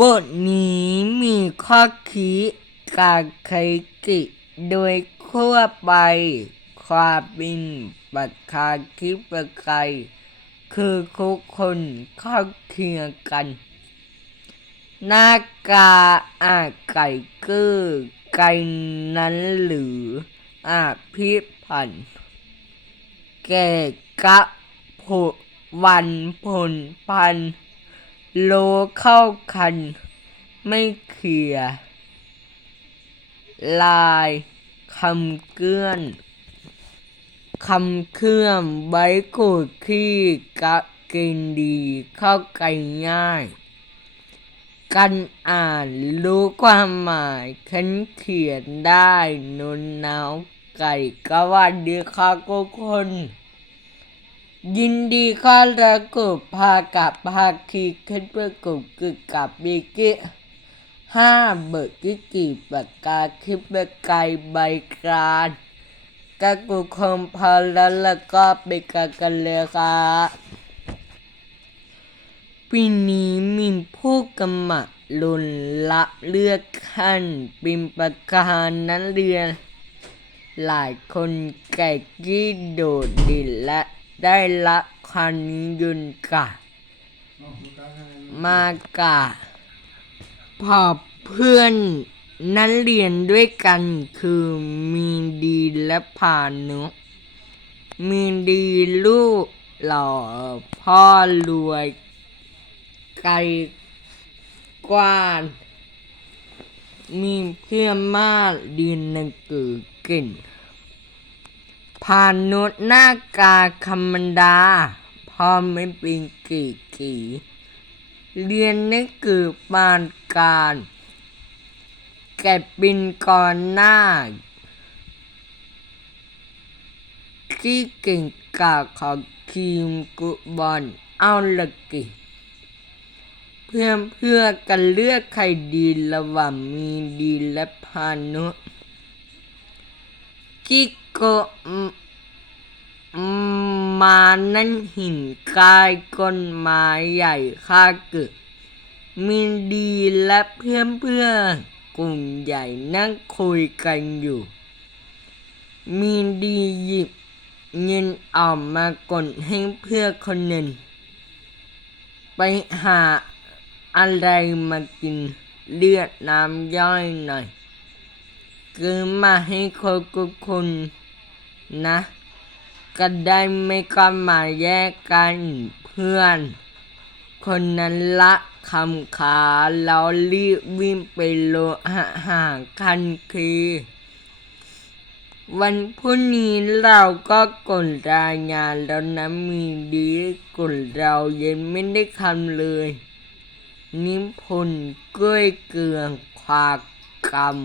บทนี้มีข้อคิดการใช้กิจโดยทั่วไป ความเป็นปัจคาคิปไกยคือทุกคนเข้าเคียงกันหน้ากาอาจไก่กื้อไก่นั้นหรืออาจพิพันธ์แก่กะผุวันผลพัน โลเข้าคัน ไม่เคลียลายคำเกื้อนคำเคลื่อมไว้กูดขี้กะกณฑ์ดีเข้าใจง่าย กันอ่านรู้ความหมายฉันเขียนได้นุนหนาวไก่ก็ว่าดีค่ะทุกคน ยินดีข้อระกุพากับภาคีขึ้นประกุกึกกับบิกิห้าเบิกกิกิปากกาคิปไกใบกรานกะกุคมพอแล้วแล้วก็ไปกากันเลยค่ะปีนี้มีผู้กำมัดลุนละเลือกขั้นปิมประการนั้นเรียน หลายคนแก่กี้โดดดินและ ได้ละคันยุนกะ มากะพอเพื่อนนั้นเรียนด้วยกันคือมีดีและพานุมีดีลูกหล่อพ่อรวยไกลกว้านมีเพื่อนมากดีนงกือกิน พานุหน้ากาคำมันดาพ่อไม่เป็นกี่กี่เรียนนักกือปานการแก่ปินก่อนหน้าที่เก่งกาของทีมกุบอลเอาละกิเพื่อนเพื่อกันเลือกใครดีระหว่างมีดีและพานุ กิโกมานั้นหินกายก้นไม้ใหญ่ข้าเกิดมีดีและเพื่อนเพื่อนกลุ่มใหญ่นั่งคุยกันอยู่ มีดีหยิบเงินออกมากดให้เพื่อนคนหนึ่ง ไปหาอะไรมากินเลือดน้ำย่อยหน่อย คือมาให้คนกุคนนะ ก็ได้ไม่ก็มาแยกกันเพื่อน คนนั้นละคำขาแล้วรีบวิ่งไปโลหะห่างคันคีวันพรุ่งนี้เราก็กดรายงานแล้วนะมีดีกดเราเยังไม่ได้คำเลย นิพนธ์กล้วยเกลืองควากรรม